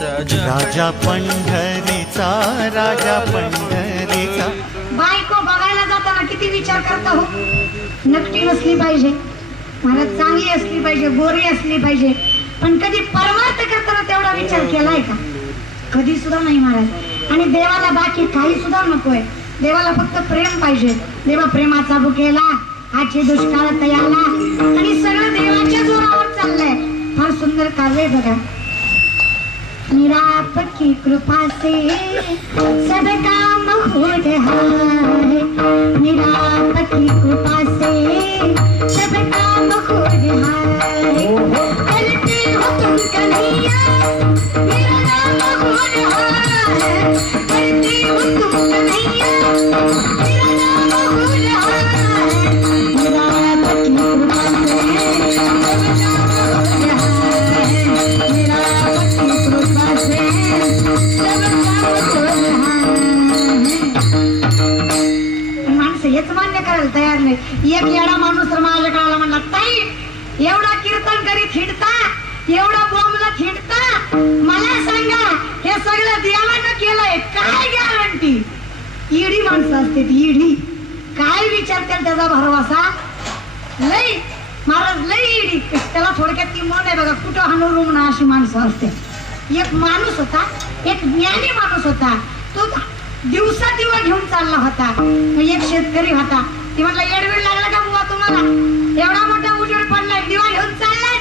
राजा पंढरीचा, राजा पंढरीचा. बायको बघायला जाताना किती विचार करता हो. नकटी नसली पाहिजे, मला चांगली असली पाहिजे, गोरी असली पाहिजे, पण कधी परमार्थ करताना तेवढा विचार केलाय का? कधी सुद्धा नाही महाराज. आणि देवाला बाकी काही सुद्धा नकोय. देवाला फक्त प्रेम पाहिजे. देवा प्रेमाचा बुकेला आजचे दुष्काळ तयाला, आणि सगळं देवाच्या जोरावर चाललंय. फार सुंदर काव्य बघा. निराप की कृपा से सब काम हो रहा है, निराप की कृपा से सब काम हो रहा है. करते हो तुम कन्हैया मेरा नाम हो रहा है, करते हो तुम कन्हैया मेरा नाम हो रहा है. निराप की कृपा से सब काम हो रहा है, निराप की कृपा से सब काम हो रहा है. माणसं हेच मान्य करायला तयार नाही. एक येडा माणूस तर माझ्या काळाला म्हणला, ताई एवढा कीर्तन करीत हिंडता, एवढा बोंबला हिंडता, मला सांगा हे सगळं देवानं केलंय, काय गॅरंटी? ईडी माणसं असते ती, ईडी. काय विचारतील त्याचा भरवसा? लई महाराज लई ईडी. त्याला थोडक्यात ती म्हण आहे बघा, कुठं हाणू रुमणं अशी माणसं असते. एक माणूस होता, एक ज्ञानी माणूस होता. तो दिवसा दिवा घेऊन चालला होता. एक शेतकरी होता. ती म्हटलं, येडवेळ लागला का बुवा तुम्हाला? एवढा मोठा उजेड पडलाय, दिवा घेऊन चाललाय?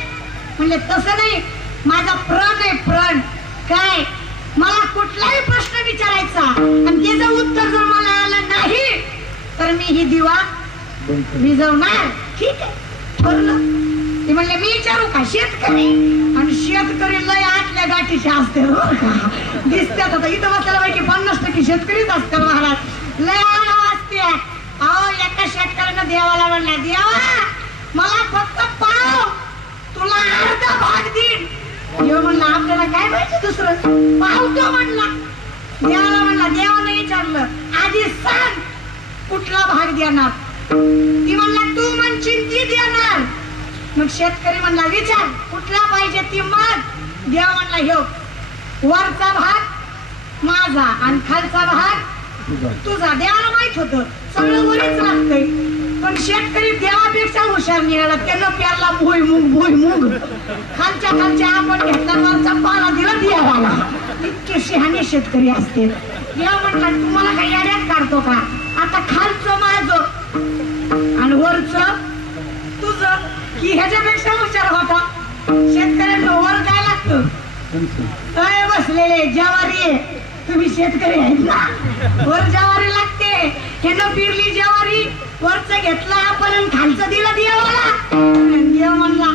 म्हणजे तसं नाही, माझा प्रण आहे, प्रण. काय? मला कुठलाही प्रश्न विचारायचा आणि त्याचं उत्तर जर मला आलं नाही तर मी ही दिवा विझवणार. ठीक आहे, ठरलं. ते म्हणले, मी विचारू का? शेतकरी. आणि शेतकरी लय आतल्या गाठीचे असते बरं का, दिसतात. आता इथं बसल्याला पैकी 50% शेतकरीच असतात महाराज. लय आडा असते. अहो, एका शेतकऱ्यानं देवाला म्हणला, देवा मला फक्त पाव, तुला अर्धा भाग देईन. देव म्हणला, आपल्याला काय पाहिजे दुसरं? पावतो म्हणला. देवाला म्हणला, देवानं विचारलं, आधी सांग कुठला भाग देणार? ती म्हणला, तू म्हणशील ती देणार. मग शेतकरी म्हणला, विचार कुठला पाहिजे ती मग. देव म्हणला, ह्यो वरचा भाग माझा आणि खालचा भाग तुझा. देवाला माहित होतं सगळं वरीच लागतंय, पण शेतकरी देवापेक्षा हुशार निघाला. त्यानं प्यारला भुईमुग, खालच्या आपण घेतला, वरचा पाला दिला देवाला. इतके शहाणे शेतकरी असते. देव म्हटला, तुम्हाला काही याड्यात काढतो का? आता खालचं माझं आणि वरचं तुझं, की ह्याच्यापेक्षा हुशार होता. शेतकऱ्यांना वर काय लागतं? तळे बसलेले ज्वारी आहे. तुम्ही शेतकरी आहेत ना, वर ज्वारी लागते. ह्यानं पिरली ज्वारी, वरचं घेतलं आपण, खालचं दिलं देवाला. देव म्हणला,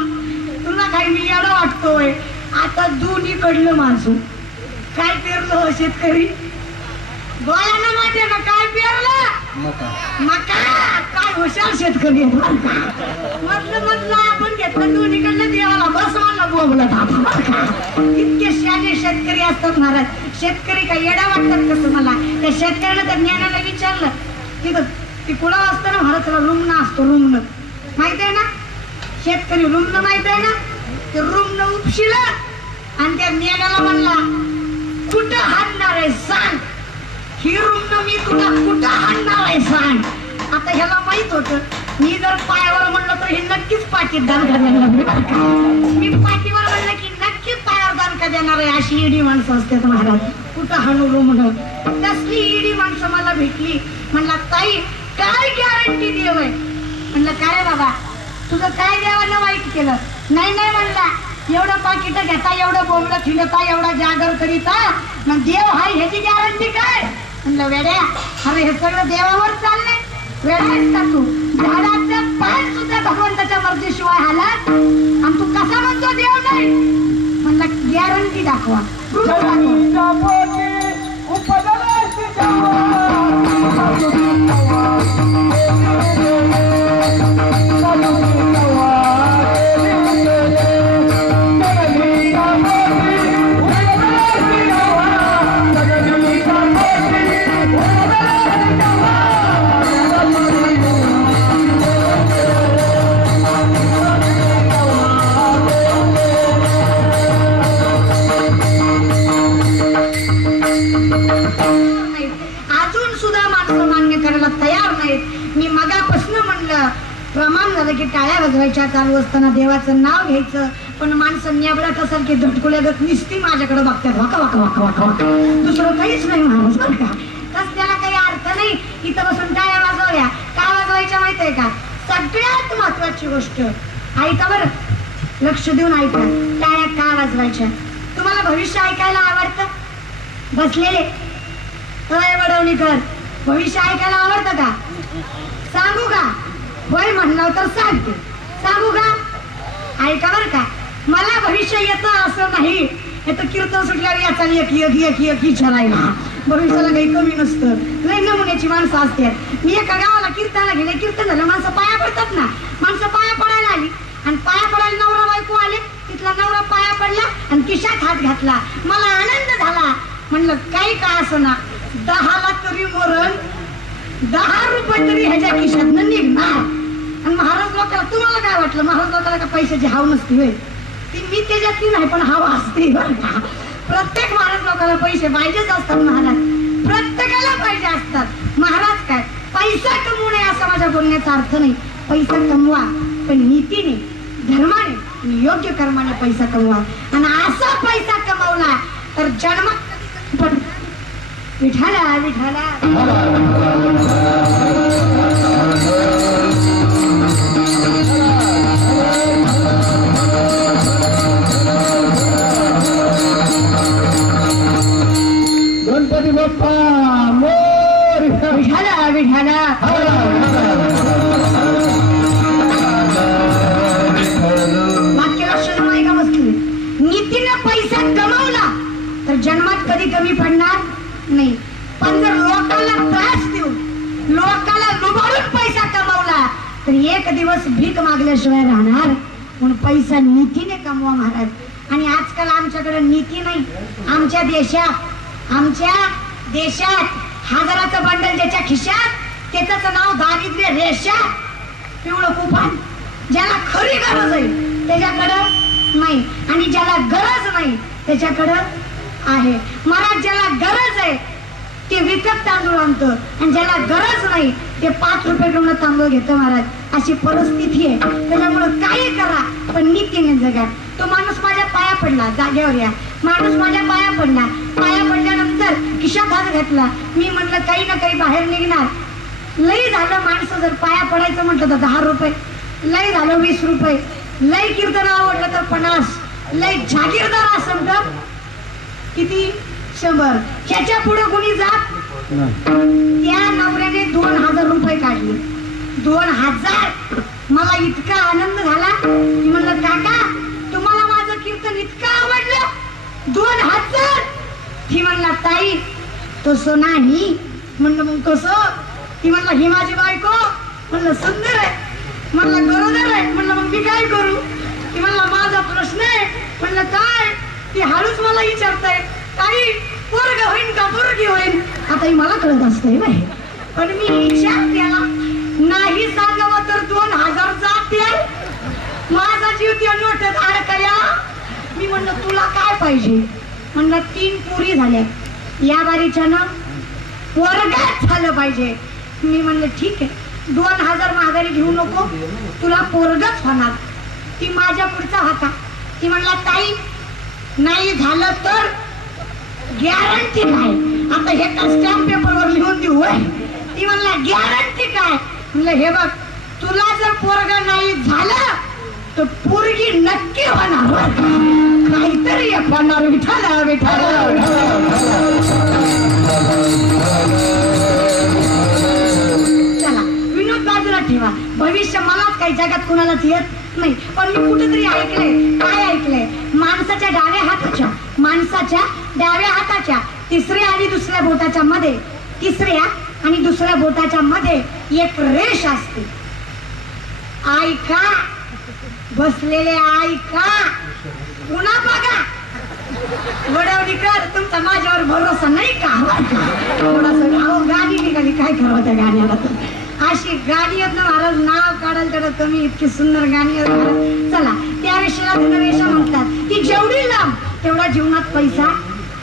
तुला काही मी एवढं वाटतोय? आता दोन्हीकडलं माझं. काय पेरलं शेतकरी? डोळ्यानं माटे ना काय पेरलं? मका. काय हुशार शेतकरी म्हटलं आपण घेतलं दोन्हीकडलं देवाला. बस म्हणलं बोबलं. इतके शहाणे शेतकरी असतात महाराज. शेतकरी काय येडा वाटतात कसं? मला त्या शेतकऱ्याला त्या ज्ञानाला विचारलं, तिथं ती कुणा असतं ना महाराज, त्याला रुग्ण असतो. रुग्ण माहित आहे ना? शेतकरी रुग्ण माहित आहे ना? ते रुग्ण उपशिलं आणि त्या ज्ञानाला म्हणला, कुठं हाणणार आहे सांग. ही रुग्ण मी तुला कुठं हाणणार आहे सांग. आता ह्याला माहित होतं, मी जर पायावर म्हणलं तर हे नक्कीच पाठीत दणका देणार. मी पाठीवर म्हणलं की नक्कीच पायावर दणका देणार आहे. अशी ईडी माणसं असतात महाराज. कुठं हाणू रुग्ण. तसली ईडी माणसं मला भेटली. म्हणला, ताई काय गॅरंटी देव आहे? म्हणलं, काय बाबा तुझं काय देवानं वाईट केलं? नाही म्हणला, एवढं पाकिट घेता, एवढं बोंबलं फिरता, एवढा जागर करीता, मग देव हाय ह्याची गॅरंटी काय? म्हणलं, वेड्या, अरे हे सगळं देवावर चाललंय. वेडा आहेस का तू? झाडाचं पान सुद्धा भगवंताच्या मर्जीशिवाय हालत, आणि तू कसा म्हणतो देव नाही? म्हणलं, गॅरंटी दाखवा. म्हटलं प्रमाण झालं की टाळ्या वाजवायच्या चालू असताना देवाचं नाव घ्यायचं, पण माणसं न्याबडासारखी धटकुल्यागत निसती माझ्याकडे बघतात, waka waka waka waka waka, दुसरं काहीच नाही महाराज बरं का. तस त्याला काही अर्थ नाही. इथं बसून टाळ्या वाजवल्या का वाजवायच्या माहितीये का? सगळ्यात महत्वाची गोष्ट ऐका बरं, लक्ष देऊन ऐका. टाळ्या का वाजवायच्या? तुम्हाला भविष्य ऐकायला आवडतं? बसलेले वडवणीकर, भविष्य ऐकायला आवडतं का? सांगू का? होय म्हणलं तर सांगते. सांगू का? ऐका बरं का. मला भविष्य येतं असं नाही. हे तर कीर्तन सुटल्यावर याचा एक एक एक एक विचारायला भविष्याला काही कमी नसतं. लय नमुन्याची माणसं असतात. मी एका गावाला कीर्तनाला गेले, कीर्तन झालं, माणसं पाया पडतात ना, माणसं पाया पडायला आली आणि पाया पडायला नवरा बायको आले. तिथला नवरा पाया पडला आणि खिशात हात घातला. मला आनंद झाला. म्हणलं काही का असना, 10ला तरी मरण, 10 रुपये तरी ह्याच्या खिशात निघणार. आणि महाराज लोकांना तुम्हाला काय वाटलं? महाराज लोकांना का पैशाची हाव नसती होय? ती मी त्याच्यातली नाही, पण हाव असते बरं का. प्रत्येक महाराज लोकांना पैसे पाहिजेच असतात. महाराज प्रत्येकाला पाहिजे असतात. महाराज काय पैसा कमवू नये असा माझ्या बोलण्याचा अर्थ नाही. पैसा कमवा, पण नीतीने, धर्माने आणि योग्य कर्माने पैसा कमवा. आणि असा पैसा कमवला तर जन्मात पण विठाला विठाला गणपती बाप्पा मोरया. विठाला विठाला. वाक्य लक्षात ऐका बसली. नीतीने पैसा कमवला तर जन्मात कधी कमी पडणार नाही. पण जर लोकांना त्रास देऊन, लोकांना लुबाडून पैसा कमवला तर एक दिवस भीक मागल्याशिवाय राहणार. म्हणून पैसा नीतीने कमवा महाराज. आणि आजकाल आमच्याकडे नीती नाही. आमच्या देशात 1000चं बंडल ज्याच्या खिशात त्याचं नाव दारिद्र्य रेषा, पिवळं कुपन. ज्याला खरी गरज आहे त्याच्याकडं नाही, आणि ज्याला गरज नाही त्याच्याकडं आहे. महाराज ज्याला गरज आहे ते विकत तांदूळ आणतं, आणि ज्याला गरज नाही ते 5 रुपये घेऊन तांदूळ घेतं महाराज. अशी परिस्थिती आहे. त्याच्यामुळं काही करा पण नीतीने जगा. तो माणूस माझ्या पाया पडला, जागेवर या. माणूस माझ्या पाया पडला. पाया पडल्यानंतर खिशात हात घातला. मी म्हटलं काही ना काही बाहेर निघणार. लई झालं माणसं जर पाया पडायचं म्हटलं तर 10 रुपये, लई झालं 20 रुपये, लई कीर्तन आवडलं तर 50, लई जागीरदार असेल तर किती 100. ह्याच्या पुढे कोणी जात? त्या नवऱ्याने 2000 रुपये काढले. 2000. मला इतका आनंद झाला की म्हणलं काका तुम्हाला माझं कीर्तन इतकं आवडलं, 2000. ती म्हणला ताई तसं नाही. म्हणलं मग कसं? ती म्हणला ही माझी बायको. म्हणलं सुंदर आहे. म्हणलं गरोदर आहे. म्हणलं मग मी काय करू? ती म्हणला माझा प्रश्न आहे. म्हणलं काय? ती हळूच मला विचारताय काही पोरग होईन का पोरगी होईन? आता ही मला कळत असतंय नाही, पण मी विचार केला नाही सांगावं तर 2000 जातील. माझा जीव त्या नोटात अडकल्या. मी म्हणलं तुला काय पाहिजे? म्हणलं 3 पुरी झाल्या, या बारीच्यानं पोरगाच झालं पाहिजे. मी म्हणलं ठीक आहे 2000 माघारी घेऊ नको, तुला पोरगच होणार. ती माझ्या पुढचा होता. ती म्हणला ताई नाही झालं तर गॅरंटी काय? आता हे का स्टॅम्प पेपरवर लिहून देऊ होय? ती म्हणला गॅरंटी काय? म्हणलं हे बघ तुला जर पोरगा नाही झालं तर पोरगी नक्की होणार. काहीतरी एक होणार. विठाला विठाला. चला विनोद बाजूला ठेवा. भविष्य मलाच काही जगात कुणालाच येत नाही. पण मी कुठेतरी ऐकलंय. काय ऐकलंय? माणसाच्या डाव्या हाताच्या तिसऱ्या आणि दुसऱ्या बोटाच्या मध्ये, तिसऱ्या आणि दुसऱ्या बोटाच्या मध्ये एक रेष असते. ऐका बसलेले, ऐका पुन्हा बघा. वडवणीकर तुमचा माझ्यावर भरोसा नाही का? थोडासा गाणी निघाली, काय करावं त्या गाण्याला? अशी गाणी आहेत ना महाराज, नाव काढाल तेवढं कमी. इतकी सुंदर गाणी आहेत महाराज. चला त्या विषयाला धनरेषा म्हणतात. ती जेवढी लांब तेवढा जीवनात पैसा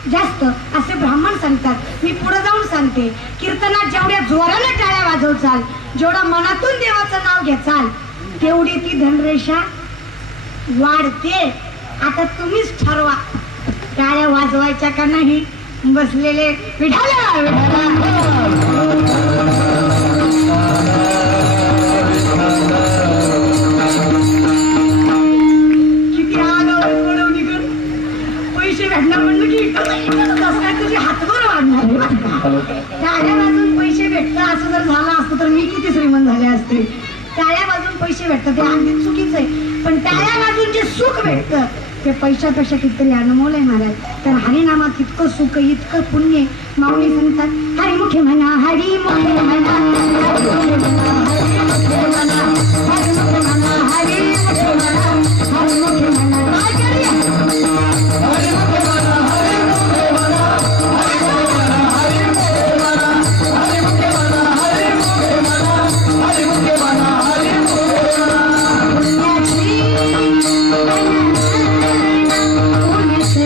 जास्त असे ब्राह्मण सांगतात. मी पुढे जाऊन सांगते, कीर्तनात जेवढ्या जोराने टाळ्या वाजवचाल, जेवढा मनातून देवाचं नाव घेचाल, तेवढी ती धनरेषा वाढते. आता तुम्हीच ठरवा, टाळ्या वाजवायच्या का नाही. बसलेले विठाला किती आगावर पडवणी कर, पैसे भेटणार म्हणलं की कसं काय तुझी हातभर वाढणार. टाळ्या वाजून पैसे भेटतात असं जर झालं असतं तर मी किती श्रीमंत झाले असते. टाळ्या वाजून पैसे भेटतात ते अगदी चुकीचं आहे, पण टाळ्या वाजून जे सुख भेटतं ते पैशापेक्षा कितीतरी अनमोल आहे महाराज. तर हरिनामात इतकं सुख, इतकं पुण्य. माऊली सांगतात, हरिमुखे म्हणा, हरिमुखे म्हणा, हरिमुखे म्हणा, हरिमुखे म्हणा, हरिमुखे म्हणा, हरिमुखे म्हणा, हरिमुखे म्हणा. काय करूया? हरिमुखे म्हणा, हरिमुखे म्हणा, हरिमुखे म्हणा, हरिमुखे म्हणा, हरिमुखे म्हणा, हरिमुखे म्हणा, हरिमुखे म्हणा. पुण्याची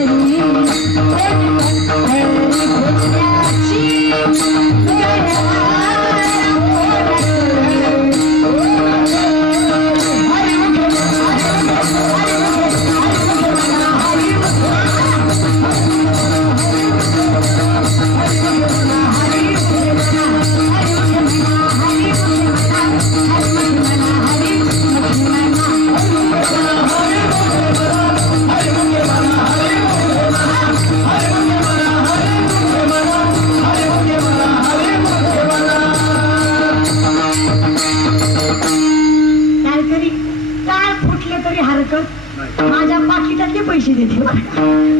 माझ्या पाकिटातले पैसे देते,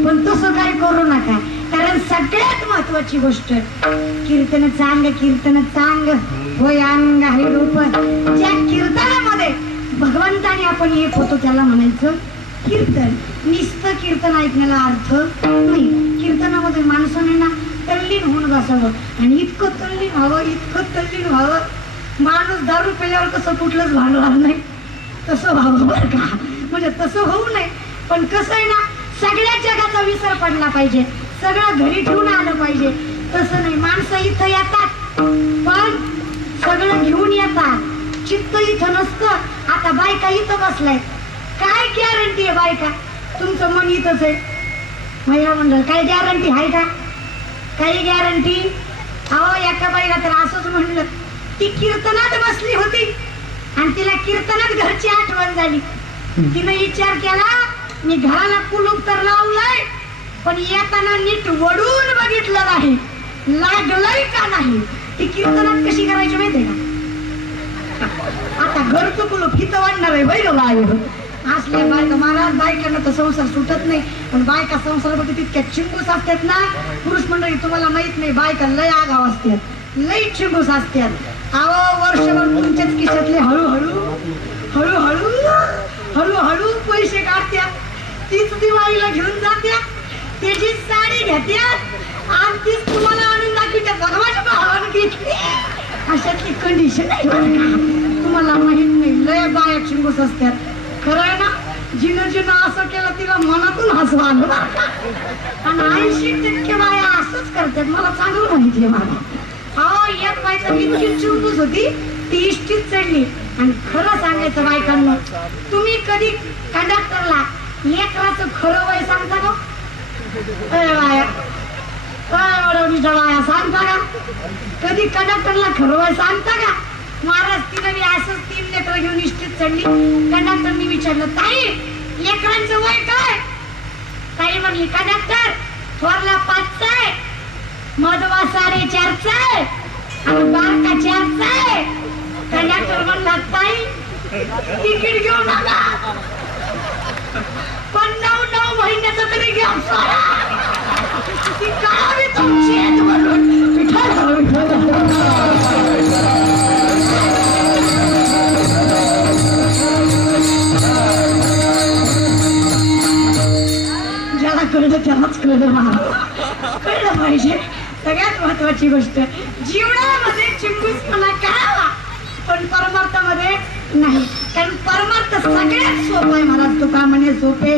पण तसं काय करू नका. कारण सगळ्यात महत्वाची गोष्ट, कीर्तन चांग, कीर्तन चांग होय अंग आहे रूप. ज्या कीर्तनामध्ये भगवंताने आपण एक होतो त्याला म्हणायचं कीर्तन. नुसतं कीर्तन ऐकण्याला अर्थ नाही. कीर्तनामध्ये माणसाने ना तल्लीन होऊन बसावं, आणि इतकं तल्लीन व्हावं, इतकं तल्लीन व्हावं. माणूस दारू पेल्यावर कसं कुठलंच भांडवल नाही तसं व्हावं बरं का. म्हणजे तसं होऊ नये, पण कसं आहे ना, सगळ्या जगाचा विसर पडला पाहिजे, सगळं घरी ठेवून आलं पाहिजे. तसं नाही, माणसं इथं येतात पण सगळं घेऊन येतात, चित्त इथं नसतं. आता बायका इथं बसलाय, काय गॅरंटी आहे बायका तुमचं मन इथंच आहे? महिला मंडळ काय गॅरंटी आहे का? काही गॅरंटी? अहो एका बाईला तर असंच म्हणलं, ती कीर्तनात बसली होती आणि तिला कीर्तनात घरची आठवण झाली. तिने विचार केला, मी घराला कुलूप तर लावलंय, पण येताना नीट वडून बघितलं नाही, लागलंय का नाही. ती कीर्तनात कशी करायची माहितीये का? आता घरचं कुलूप हिथं वाढणार आहे बाई बाय. असल्या बायका, महाराज बायकांना तर संसार सुटत नाही, पण बायका संसारामध्ये तितक्या चिंबूस असतात ना. पुरुष मंडळी तुम्हाला माहित नाही, बायका लय आगाव असतात, लय चिंबूस असतात. अहो वर्षभर तुमच्याच खिशातले हळूहळू हळूहळू हळूहळू पैसे काढत्या, तीच दिवाळीला घेऊन जात्या, त्याची साडी घेत्यात आणि तीच तुम्हाला आणून दाखवत्या, भगवान भावानं घेतली. अशातली कंडिशन आहे तुम्हाला माहित नाही. लय बाया चिंबूस असतात. खरं आहे ना, जिनं जिनं असं केलं तिला मनातून हसू आलं. आणि 80% बाया असंच करतात, मला चांगलं माहितीये. मला हो एक बायका इतकी चिंबूस होती, ती इष्टीत चढली. आणि खरं सांगायचं बायकांना, तुम्ही कधी कंडक्टरला लेकराचं खरं वय सांगता का? बाया काय वडवणीच्या बाया सांगता का? कधी कंडक्टरला खरं वय सांगता का? महाराज तिनं मी असंच 3 लेकरं घेऊन इष्टीत चढली. कंडक्टरनी विचारलं, ताई लेकरांचं वय काय? ताई म्हणली, कंडक्टर थोरला 5चा आहे, मधवा 4.5चा आहे आणि बारका 4चा आहे. कंडक्टर म्हणला, ताई तिकीट घेऊन आला, पण 9 महिन्याचं तरी घ्या. ती काढावी तुमची आहेत म्हणून. ज्याला कळलं त्यालाच कळलं. मला कळलं पाहिजे. सगळ्यात महत्वाची गोष्ट, जीवनामध्ये चिंबूसपणा करावा, पण परमार्थामध्ये नाही. कारण परमार्थ सगळ्यात सोपं आहे. महाराज तुका म्हणे सोपे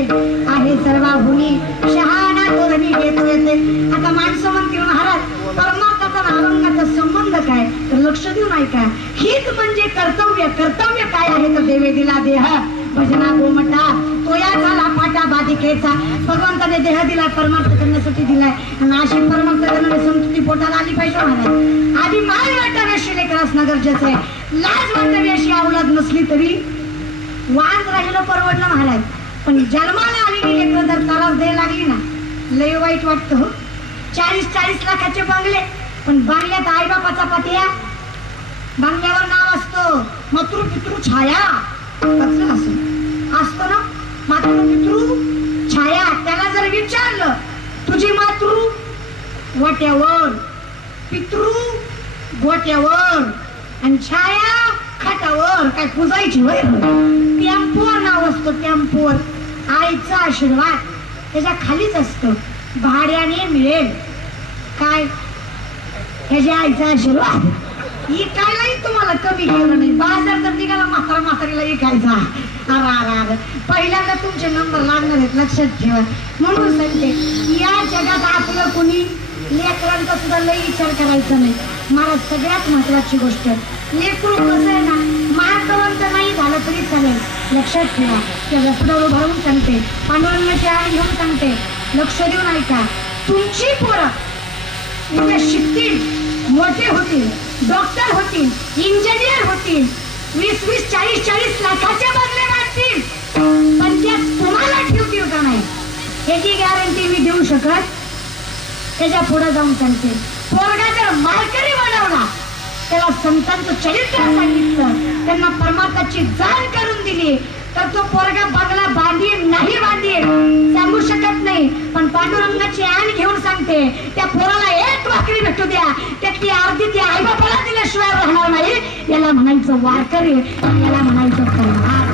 आहे सर्वाहुनी शहाणा तो धनी घेतो येते. आता माणसं म्हणतील महाराज परमार्थाचा अभंगाचा संबंध काय, तर लक्ष देऊन ऐका. हीच म्हणजे कर्तव्य. कर्तव्य काय आहे तर देवे दिला देह भजना गोमटा तोया झाला फाटा बाधिकेचा. भगवंताने देह दिलाय परमार्थ करण्यासाठी दिलाय आणि अशी परमार्थ करणारी संतुती पोटाला आली पाहिजे महाराज. आधी माय वाटावी अशी लेकर असणं गरजेचं आहे. लाज वाटावी अशी अवलाद नसली तरी वांज राहिलं परवडलं महाराज. पण जन्माला आलेली लेकर जर त्रास द्यायला लागली ना लय वाईट वाटतं. 40-40 लाखाचे बंगले, पण बंगल्यात आई बापाचा पत्या, बंगल्यावर नाव असतो मातृपितृ छाया असतो ना, मातृपितृ छाया. त्याला जर विचारलं तुझी मातृ वाट्यावर, पितृ गोट्यावर आणि छाया खाटावर, काय पुजायची होय. टेम्पोवर नाव असतो, टेम्पोवर. आईचा आशीर्वाद त्याच्या खालीच असतो, भाड्याने मिळेल काय ह्याच्या आईचा आशीर्वाद. इकायलाही तुम्हाला कमी केलं नाही. बाजार तर निघाला म्हातारीला इकायचा. पहिल्यांदा तुमचे नंबर लागणार आहेत, लक्षात ठेवा. म्हणून सांगते या जगात आपलं कोणी लेकरांचा सुद्धा लई विचार करायचा नाही. मला सगळ्यात महत्वाची गोष्ट लेकरू कसं आहे ना, मार्कवंत नाही झालं तरी चालेल. लक्षात ठेवा. त्या रसडावर भरून सांगते, पांडुरंगाची आण घेऊन सांगते, लक्ष देऊन ऐका. तुमची पोरं उद्या शिकतील, मोठे होतील, डॉक्टर होतील, इंजिनियर होतील, 20-20, 40-40 लाखाचे बंगले वाटतील, पण त्या तुम्हाला ठेवतील का नाही याची गॅरंटी मी देऊ शकत. त्याच्या पुढे जाऊन सांगते, पोरगा जर मालकरी बनवला, त्याला संतांचं चरित्र सांगितलं, त्यांना परमार्थाची जाण करून दिली, तर तो पोरगा बंगला बांधील नाही बांधील सांगू शकत नाही. पण पांडुरंगाची आण घेऊन सांगते, त्या पोराला एक वाकडी भेटू द्या, त्यातली अर्धी ती आई बापाला दिल्याशिवाय राहणार नाही. याला म्हणायचं वारकरी, याला म्हणायचं परमार.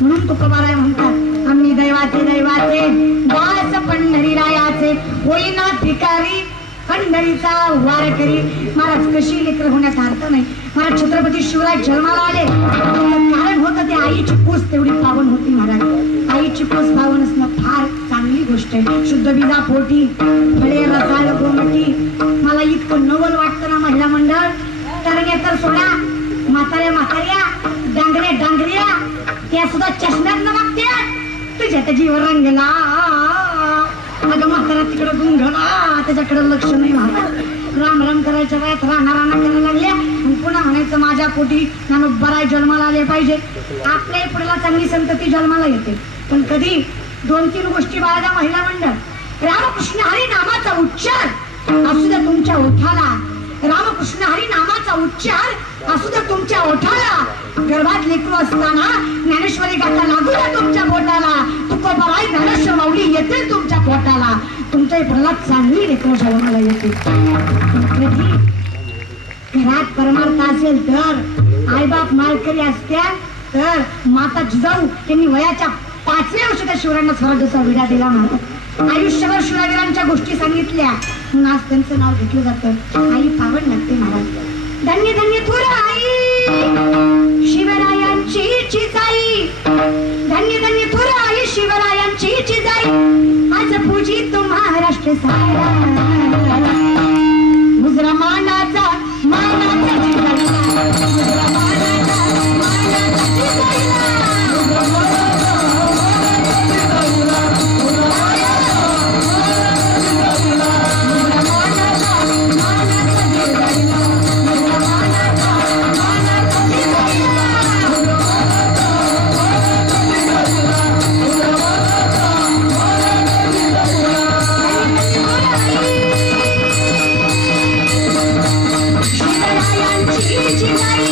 म्हणून तुकोबाराय म्हणतात, आम्ही दैवाचे दैवाचे दास पंढरीरायाचे होईना भिकारी पंढरीचा वारकरी. महाराज कशी लेकर होण्याचा अर्थ नाही. महाराज छत्रपती शिवराय जन्माला आले कारण होतं ते आईची पोस तेवढी पावन होती. महाराज आईची पोस पावन असणं फार चांगली गोष्ट आहे. शुद्ध बीजा पोटी फळे रसाळ गोमटी. मला इतकं नवल वाटतं ना महिला मंडळ. तरण्या तर सोडा, म्हाताऱ्या डांगऱ्या त्या सुद्धा चष्म्यात न बघत्या तुझ्या त्या जीव रंगला. अगं म्हातारा तिकडं गुंगला, त्याच्याकडे लक्ष नाही. राम राम करायच्या वयात राणा करायला लागल्या आणि पुन्हा म्हणायचं माझ्या पोटी बराय जन्माला आले पाहिजे. आपल्या पुढला चांगली संतती जन्माला येते, पण कधी 2-3 गोष्टी बाळगा महिला मंडळ. रामकृष्ण हरी नामाचा उच्चार असू द्या तुमच्या ओठाला. रामकृष्ण हरी नामाचा उच्चार असू द्या तुमच्या ओठाला. गर्भात लेकरू असताना ज्ञानेश्वरी गाथा लागू द्या तुमच्या पोटाला. तुकोबाराय ज्ञानेश्वर माऊली येतील तुमच्या पोटाला. तुमच्या इकडला चांगली लेकरं जन्माला येतील. कधी घरात परमार्थ असेल तर, आईबाप मालकरी असत्या तर, माता जिजाऊ त्यांनी वयाच्या 5व्या वर्षी त्या शिवरायांना स्वराज्याचा विडा दिला. महाराज आयुष्यभर शिवरायांच्या गोष्टी सांगितल्या म्हणून आज त्यांचं नाव घेतलं जातं. आई पावन लागते महाराज. धन्य धन्य थोर आई शिवरायांची जिजाई. धन्य धन्य थोर आई शिवरायांची जिजाई. आज पूजी तो महाराष्ट्र सारा. मुजरा मानाचा जिजाई. मुजरा मानाचा जिजाईला. शिवरायांची जिजाई.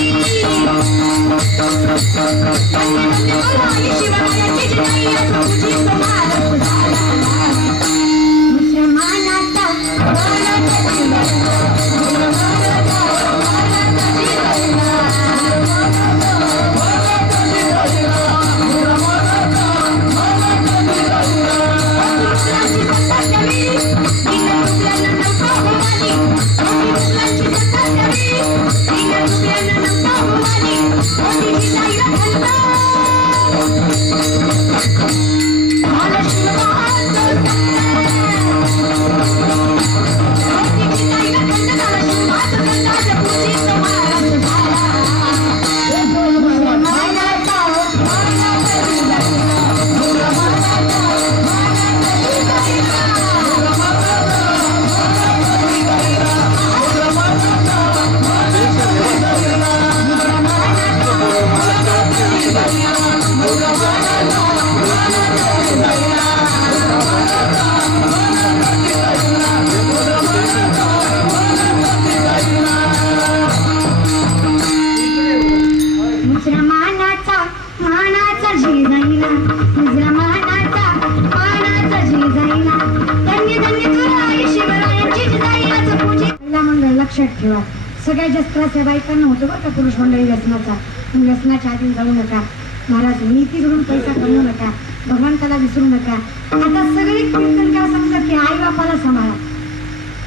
लक्षात ठेवा. सगळ्यात जास्त त्रास या बायकांना होतो बरं का पुरुष मंडळी व्यसनाचा. पण व्यसनाच्या आधी जाऊ नका महाराज. नीती धरून पैसा कमवू नका. भगवंताला विसरू नका. आता सगळी कीर्तनकार सांगतात की आई बापाला सांभाळा.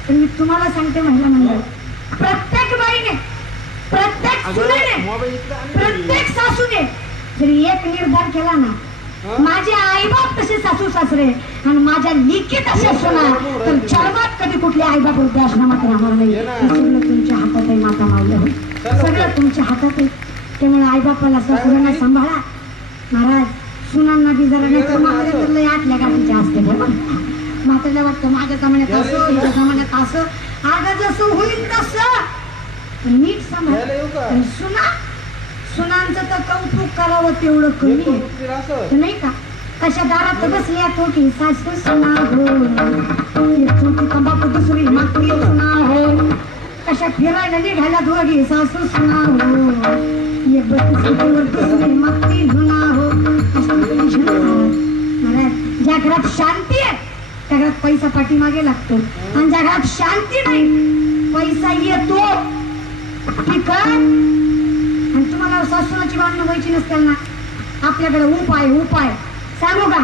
पण मी तुम्हाला सांगते महिला मंडळ, प्रत्येक बाईने, प्रत्येक सुनेने, प्रत्येक सासूने जरी एक निर्धार केला ना, माझे आईबाप तसे सासू सासरे आणि माझ्या लिखी तसे सुना, तर जन्मात कधी कुठले आईबाप वृद्धाश्रमात राहणार नाही. सगळं तुमच्या हातात आहे माता मावलं. सगळं तुमच्या हातात आहे. त्यामुळे आईबापाला सासूरांना सांभाळा महाराज. सुनांना बी जरा नाही तर माझ्या तर लय आटल्या गाठीच्या असते. म्हाताऱ्याला वाटतं माझ्या जमान्यात असं, हिच्या जमान्यात असं. आता जसं होईल तसं नीट सांभाळ. सुनांचं तर कौतुक करावं तेवढं कमी आहे नाही का. कशा दारात बसल्या तो की सासू सुना हो, तंबाखू दुसरी मागती सुना हो. कशा फिरायला निघायला दोघी सासू सुना हो, ये दुसरी मागती सुना हो. ज्या घरात शांती आहे त्या घरात पैसा पाठीमागे लागतो. आणि ज्या घरात शांती नाही पैसा येतो ठीक आहे. आणि तुम्हाला सासूची भांडणं व्हायची नसतील ना, आपल्याकडे उपाय सांगू का?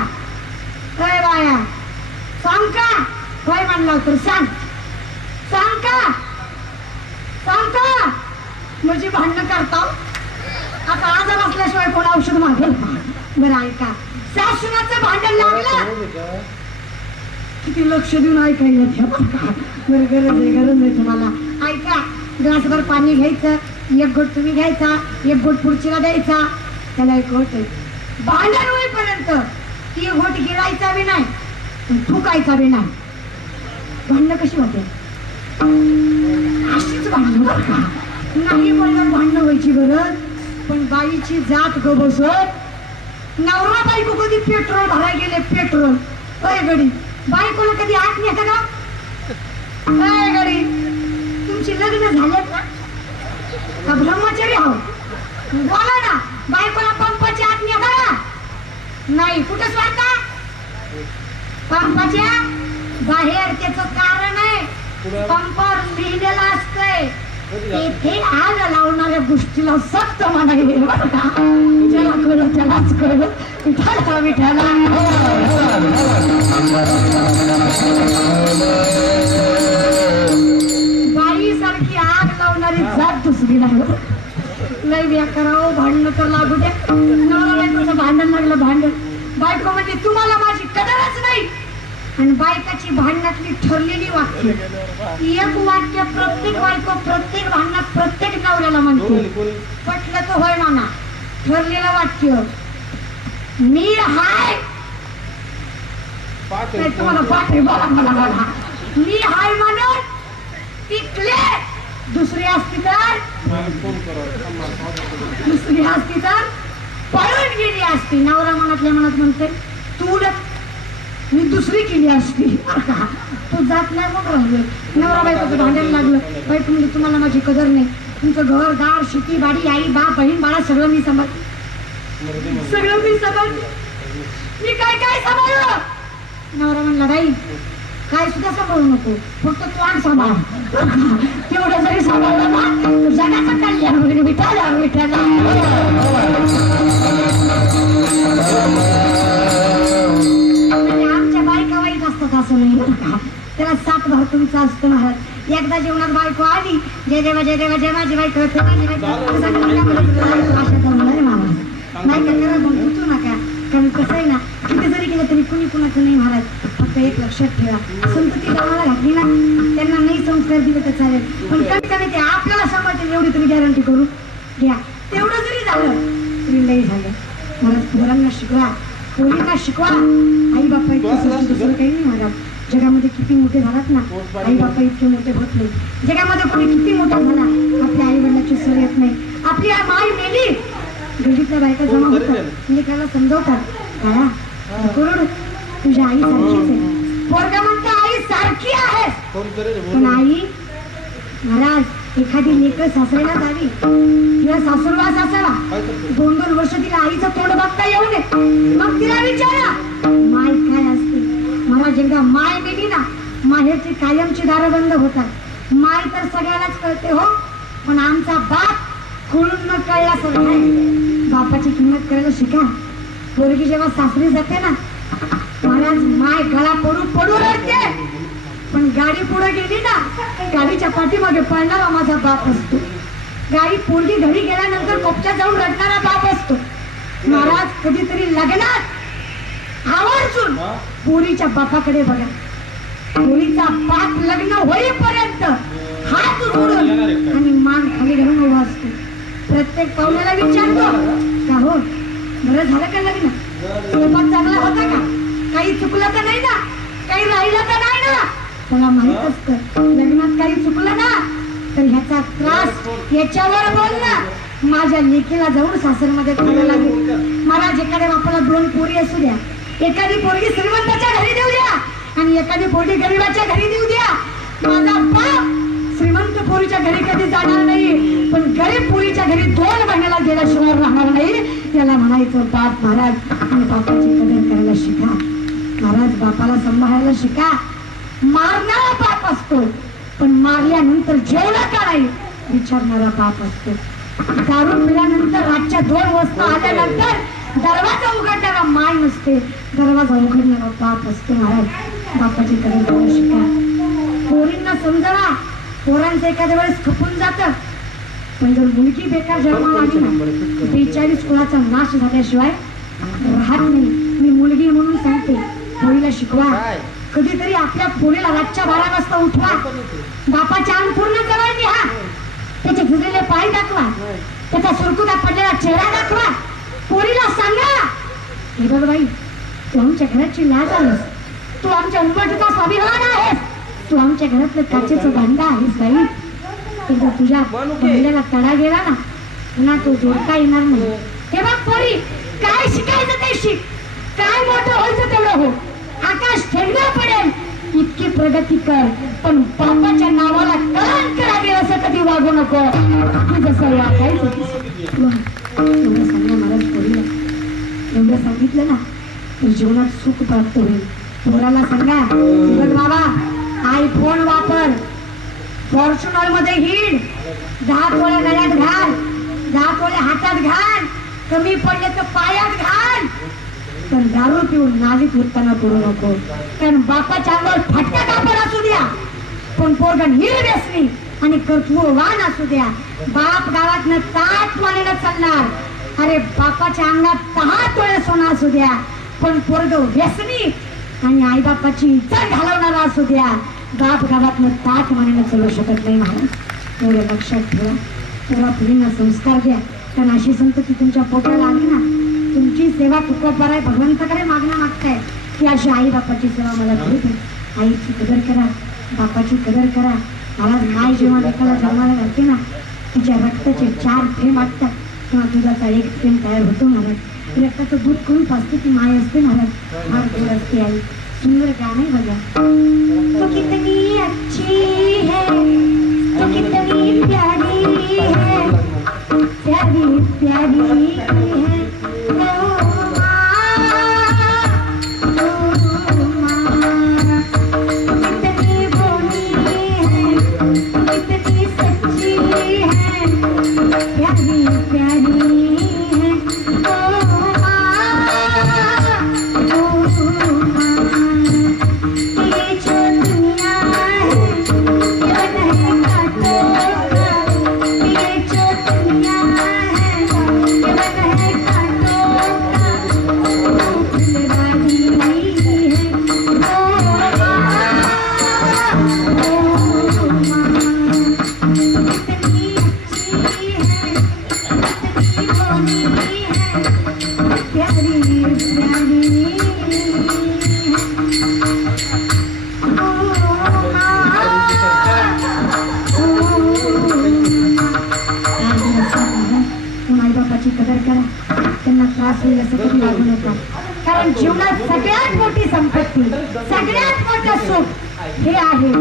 काय बाया सांग का? काय म्हणला तर सांग का म्हणजे भांडणं करता. आता आजार असल्याशिवाय कोण औषध मागेल? बरं ऐका, सासूचं भांडण लागलं किती लक्ष देऊन ऐकायला. बरं गरज आहे तुम्हाला. ऐका, ग्लासभर पाणी घ्यायचं, एक घोट तुम्ही घ्यायचा, एक घोट पुढचीला द्यायचा. त्याला एक घोट भांडण होईपर्यंत ती घोट गिरायचा बी नाही, फुकायचा बी नाही. भांडणं कशी होते? अशीच भांडणं नाही बोलणार. भांडणं व्हायची गरज. पण बाईची जात ग बसत. नवरा बायको कधी पेट्रोल भरायला गेले, पेट्रोल अय गडी बायकोला कधी आत नेता का? अय गडी तुमची लग्न झालेत ना का ब्रह्मचारी आहो? बोला ना, बायकोला पंपाच्या आत नेता का? नाही. कुठं स्वारता? पंपाच्या बाहेर. त्याचं कारण आहे पंपावर लिहिलेलं असतंय तेथे आग लावणाऱ्या गोष्टीला सक्त म्हणायले. ज्याला कळलं त्यालाच कळलं. विठाला विठाला बाई सारखी आग लावणारी जात दुसरी नाही. लय व्या करावं. भांडणं तर लागू द्या. नवरा बायकोचं भांडण लागलं. भांडण बायको म्हणजे तुम्हाला माझी कदरच नाही. आणि बायकाची भांडणातली ठरलेली वाक्य, एक वाक्य प्रत्येक बायको प्रत्येक भांडणात प्रत्येक नवऱ्याला म्हणते. पटलं तर होय म्हणा. ठरलेलं वाक्य मी हाय. तुम्हाला पाठे बोला मला मी हाय म्हणून टिकले. दुसरी असती तर पळून गेली असती. नवरा मनातल्या मनात म्हणते तू मी दुसरी केली असती. तू जात नाही मग राहिलं. नवरा बायकोचं भांडण लागलं. बायको म्हणजे तुम्हाला माझी कदर नाही. तुमचं घर दार शेती बाडी आई बाप बहीण बाळा सगळं मी सांभाळ. मी काय सांभाळलं? नवरा म्हणला बाई काय सुद्धा सांभाळू नको, फक्त तू आण सांभाळ. तेवढं जरी सांभाळलं ना जगाचं कल्याण वगैरे. विठाला विठाला आमच्या बायका वाईट असतात असं नाही बरं का. त्याला सात भार तुमचा असतो महाराज. एकदा जेवणात बायको आली, जय देवा जय देवा जय माझी बायको माझी बायको नाही का करा बोलू नका. कारण कसं आहे ना, किती जरी केलं तरी कुणी कुणाचं नाही महाराज. फक्त एक लक्षात ठेवा, संतती गावाला घातली ना त्यांना नाही संस्कार दिले तर चालेल, पण कमी कमी ते आपल्याला सांभाळतील एवढी तुम्ही गॅरंटी करू घ्या. तेवढं जरी झालं तरी लई झालं महाराज. पोरांना शिकवा, पोरींना शिकवा. आई बापा इतकं दुसरं काही नाही महाराज. जगामध्ये किती मोठे झालात ना, आई बापा इतके मोठे होत नाही. जगामध्ये कोणी किती मोठा झाला आपल्या आई वडिलाची सर येत नाही. आपली माई मेली, गल्लीतल्या बायका जमा होतात, लेकराला समजवतात काळा करोड तुझ्या आई सारखीच आहे. पोरगा म्हणते आई सारखी आहे. पण आई महाराज एखादी लेकर सासऱ्याला जावी किंवा सासूरवास असावा, 2-2 वर्ष तिला आईचं तोंड बघता येऊ नये. मग तिला विचारा माय काय असते. महाराज एकदा माय मेली ना, माहेरची कायमची दारं बंद होतात. माय तर सगळ्यालाच कळते हो, पण आमचा बाप कळून न कळल्यासारखा आहे. बापाची किंमत करायला शिका. पोरगी जेव्हा सासरी जाते ना, महाराज माय गळा पडू पडू रडते, पण गाडी पुढे गेली ना, गाडीच्या पाठीमागे पळणारा माझा बाप असतो. गाडी पोरगी घरी गेल्यानंतर कोपच्या जाऊन रडणारा बाप असतो. महाराज कधीतरी लग्नात आवर्जून पोरीच्या बापाकडे बघा. पोरीचा बाप लग्न होईपर्यंत हात जोडून आणि मान खाली घालून उभा असतो. प्रत्येक पाहुण्याला विचारतो का हो बरं झालं का लग्न, स्वयंपाक चांगला होता का, काही चुकलं तर नाही ना, काही राहिलं तर नाही ना. मला माहित असतं लग्नात काही चुकलं ना तर ह्याचा त्रास याच्यावर बोल ना माझ्या लेकीला जाऊन सासरमध्ये खायला लागेल. महाराज एखाद्या बापाला 2 पोरी असू द्या, एखादी पोरगी श्रीमंताच्या घरी देऊ द्या आणि एखादी पोरगी गरीबाच्या घरी देऊ द्या, माझा बाप श्रीमंत पोरीच्या घरी कधी जाणार नाही, पण गरीब पोरीच्या घरी 2 महिन्याला गेल्याशिवाय राहणार नाही. त्याला म्हणायचं बाप. महाराज आणि बापाची कदर करायला शिका. महाराज बापाला सांभाळायला शिका. मारणारा बाप असतो, पण मारल्यानंतर जेवला का नाही विचारणारा बाप असतो. दारू पिल्यानंतर रातच्या 2 वाजता आल्यानंतर दरवाजा उघडणारा माय नसते, दरवाजा उघडणारा बाप असतो. महाराज बापाची कदर करायला शिका. पोरींना समजा पोरांचं एखाद्या वेळेस खपून जातं, पण जर मुलगी बेकार जन्माला आली ना 42 कुळाचा नाश झाल्याशिवाय राहत नाही. मी मुलगी म्हणून सांगते पोरीला शिकवा. कधीतरी आपल्या पोरीला रातच्या 12 वाजता उठवा, बापाच्या अंग पूर्ण जवळ न्या, त्याचे झुजलेले पाय दाखवा, त्याचा सुरकुता पडलेला चेहरा दाखवा. पोरीला सांगा हे बघ बाई तू आमच्या घराची लाज आहेस, तू आमच्या उंबरठीचा स्वाभिमान आहेस, तू आमच्या घरातलं काचेचं भांडा आहेस बाई. एकदा तुझ्या महिलेला तडा गेला ना पुन्हा तो जोडता येणार नाही. हे बघ पोरी काय शिकायचं ते शिक, काय मोठं व्हायचं तेवढं हो, आकाश ठेवलं पडेल इतकी प्रगती कर, पण बापाच्या नावाला कलंक करावे असं कधी वागू नको. तू जसं वागायचं एवढं सांगा महाराज पोरीला. एवढं सांगितलं ना तर जीवनात सुख प्राप्त होईल. पोराला सांगा बघ बाबा आयफोन वापर, फॉर्च्युनर मध्ये हिंड, 10 तोळे गळ्यात घाल, 10 तोळे हातात घाल, कमी पडले तर पायात घाल, पण दारू पिऊन नाविक होताना करू नको. कारण बापाच्या अंगावर फटका कापड असू द्या, पण पोरगा निर्व्यसनी आणि कर्तृत्ववान असू द्या. बाप गावातनं ताट वालेला चालणार, अरे बापाच्या अंगात 10 तोळे सोनं असू द्या, पण पोरग व्यसनी आणि आई बापाची इज्जत घालवणारा असू द्या, बाप गावातनं ताट मानेनं चालू शकत नाही. महाराज एवढे लक्षात ठेवा. तेव्हा पिढींना संस्कार द्या. कारण अशी संतती तुमच्या पोटाला आली ना, तुमची सेवा तुकोपराय भगवंताकडे मागणं मागताय की अशी आई बापाची सेवा मला करू दे. आईची कदर करा, बापाची कदर करा. महाराज माय जेव्हा लेकाला जन्माला घालते ना तिच्या रक्ताचे 4 थेंब असतात तेव्हा दुधाचा 1 थेंब तयार होतो. महाराज रक्ताचं दूध करून पाजते ती माय असते. महाराज फार गोड असते आई. सुंदर गाणं आहे बघा. तो कितनी अच्छी है, तो कितनी प्यारी है, प्यारी प्यारी है कारण जीवनात सगळ्यात मोठी संपत्ती, सगळ्यात मोठं सुख हे आहे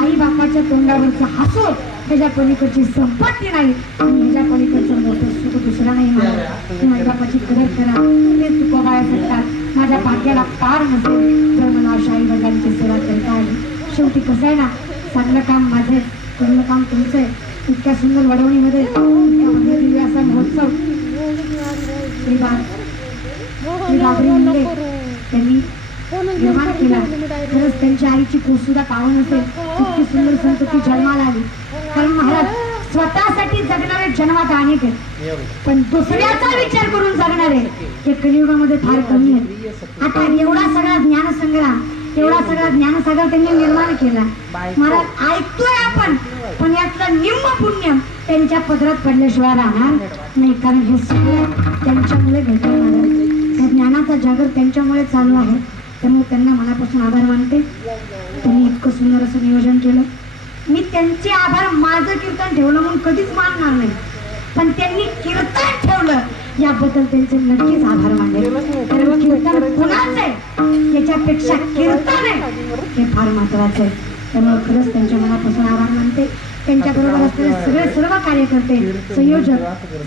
आई बापाच्या तोंडावरचं हसू. त्याच्या पलीकडची संपत्ती नाही आणि ह्याच्या पलीकडचं मोठं सुख दुसरा नाही. मला आई बापाची कदर करा. ते तुकोबाया म्हणतात माझ्या भाग्याला पार नसेल तर मला अशा आई वडिलांची सेवा करता आली. शेवटी कसं आहे ना, चांगलं काम माझं करणं काम तुमचं आहे. इतक्या सुंदर वडवणीमध्ये इतक्या भव्य दिव्य असा महोत्सव श्री बाबरी मुंडे त्यांनी निर्माण केला. खरंच त्यांच्या आईची पोच सुद्धा पावन असेल. इतकी सुंदर संतती जन्माला आली. कारण महाराज स्वतःसाठी जगणारे जन्मात अनेक आहेत, पण दुसऱ्याचा विचार करून जगणारे हे कलियुगामध्ये फार कमी आहेत. आता एवढा सगळा ज्ञानसंग्रह, एवढा सगळा ज्ञानसागर त्यांनी निर्माण केला. महाराज ऐकतोय आपण, पण यातलं निम्म पुण्य त्यांच्या पदरात पडल्याशिवाय राहणार नाही. कारण हे सगळं त्यांच्यामुळे घडलं. महाराज त्या ज्ञानाचा जागर त्यांच्यामुळे चालू आहे. त्यामुळे त्यांना मनापासून आभार मानते. त्यांनी इतकं सुंदर असं नियोजन केलं. मी त्यांचे आभार माझं कीर्तन ठेवलं म्हणून कधीच मानणार नाही, पण त्यांनी कीर्तन ठेवलं याबद्दल त्यांचे नक्कीच आभार मानले. कारण कीर्तन कुणाचं आहे याच्यापेक्षा कीर्तन आहे हे फार महत्वाचं आहे. त्यामुळे खरंच त्यांच्या मनापासून आभार मानते. त्यांच्याबरोबर असलेले सगळे सर्व कार्यकर्ते, संयोजक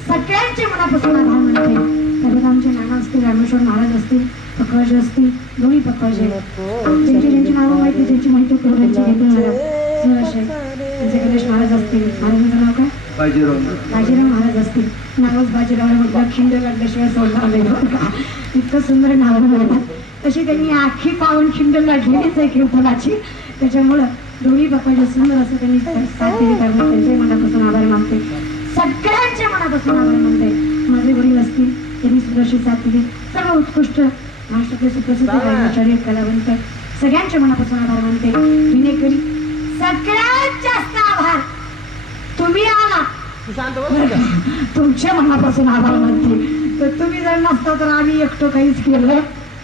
सगळ्यांचे मनापासून आभार मानते. त्याबद्दल आमचे नाना असतील, रामेश्वर महाराज असतील, पकवाजे असतील, दोन्ही पकवाजे ज्यांची नावं माहिती, ज्यांची माहिती पूर्वांची घेते महाराज त्यांचे गणेश महाराज असतील. महाराजांचं नाव काय? बाजीराव महाराज असतील. नावच बाजीराव म्हटलं खिंड काढल्याशिवाय सोडणार नाही. इतकं सुंदर नाव मिळालं. तशी त्यांनी आखी पावन खिंड लढलेलीच आहे कीर्तनाची. त्याच्यामुळं दोन्ही पकवाजे सुंदर असं त्यांनी साथ दिली. त्यामुळे त्यांचे मनापासून आभार मानते. सगळ्यांच्या मनापासून आभार मानते. माझे वडील असतील, त्यांनी सुरक्षित साथ दिली. सर्व उत्कृष्ट महाराष्ट्रातले सुप्रसिद्ध गायनाचार्य, कलावंत सगळ्यांच्या मनापासून आभार मानते. विनेकरी सगळ्यात जास्त आभार तुम्ही आला, तुमच्या मनापासून आभार मानते. तर तुम्ही जर नसता तर आम्ही एकटो काहीच केलं.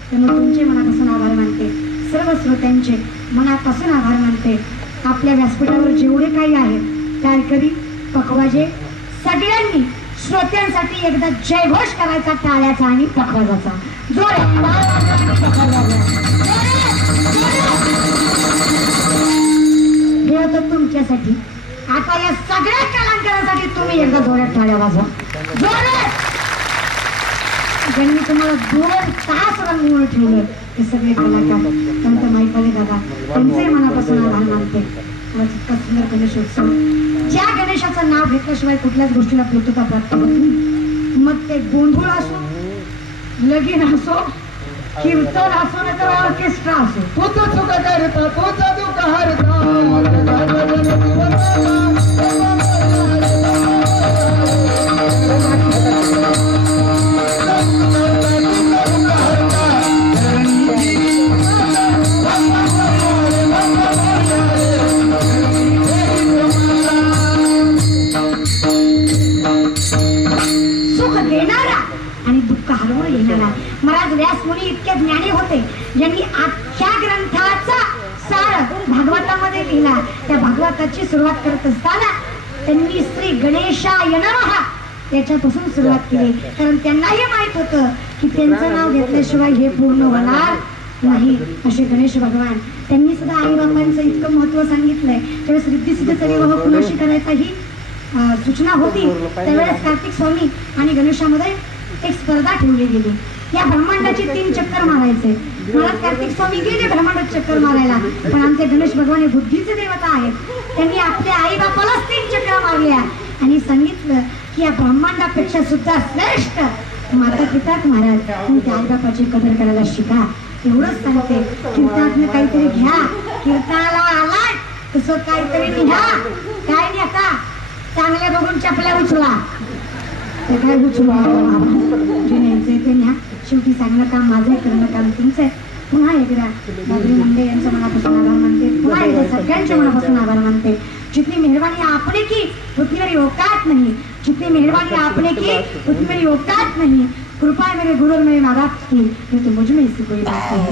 त्यामुळे तुमचे मनापासून आभार मानते. सर्व श्रोत्यांचे मनापासून आभार मानते. आपल्या व्यासपीठावर जेवढे काही आहे गायकरी, पकवाजे सगळ्यांनी श्रोत्यांसाठी एकदा जयघोष करायचा टाळ्याचा आणि पकवाजाचा. हे होतं तुमच्यासाठी. आता या सगळ्या कलाकारांसाठी तुम्ही एकदा जोरात टाळ्या वाजवा. जोरात. ज्यांनी तुम्हाला 2 तास रंगवून ठेवलं हे सगळे कलाकार, संत माईपाले दादा, त्यांचे मनापासून आभार मानते. इतका सुंदर गणेशोत्सव. ज्या गणेशाचं नाव घेतल्याशिवाय कुठल्याच गोष्टीला पूर्तता प्राप्त होत नाही. मग ते गोंधळ असो, लगीन असो, कीर्तन असो, नाही तर ऑर्केस्ट्रा असो. तोच चुका करता, तोच दुःख हरता. महाराज व्यास मुनी इतके ज्ञानी होते, ज्यांनी अख्ख्या ग्रंथाचा सार भागवतामध्ये लिहिला. त्या भागवताची सुरुवात करत असताना त्यांनी श्री गणेशाय नमः याच्यापासून सुरुवात केली. कारण त्यांनाही माहित होतं की त्यांचं नाव घेतल्याशिवाय हे पूर्ण होणार नाही. असे गणेश भगवान त्यांनी सुद्धा आई बापांचं इतकं महत्व सांगितलंय. त्यावेळेस रिद्धी सिद्धीचा विवाह कुणाशी करायचा ही सूचना होती. त्यावेळेस कार्तिक स्वामी आणि गणेशामध्ये एक स्पर्धा ठेवली गेली. या ब्रह्मांडाची 3 चक्कर मारायचे. महाराज कार्तिक स्वामी गेले ब्रह्मांडात चक्कर मारायला, पण आमचे गणेश भगवान हे बुद्धीचे देवता आहेत. त्यांनी आपल्या आई बापालाच 3 चक्कर मारल्या आणि सांगितलं की या ब्रह्मांडापेक्षा सुद्धा श्रेष्ठ माता पितात महाराज. त्या आई बापाची कदर करायला शिका. एवढंच सांगते. कीर्तनातनं काहीतरी घ्या. कीर्तनाला आलाय तसं काहीतरी निघा. काय नका चांगले बघून चपल्या उचला. ते काय उचलू जे न्यायचंय ते न्या. शेवटी सांगणं काम माझं आहे, करणं काम तुमचं आहे. पुन्हा एकदा बाबरी मुंडे यांच्या मनापासून आभार मानते. पुन्हा एकदा सगळ्यांच्या मनापासून आभार मानते. जितनी मेहरबानी आपने की उतनी मेरी औकात नहीं. जितनी मेहरबानी आपने की उतनी मेरी औकात नहीं. कृपा है मेरे गुरु और मेरे माँ बाप की, नहीं तो मुझ में इसकी कोई बात नहीं.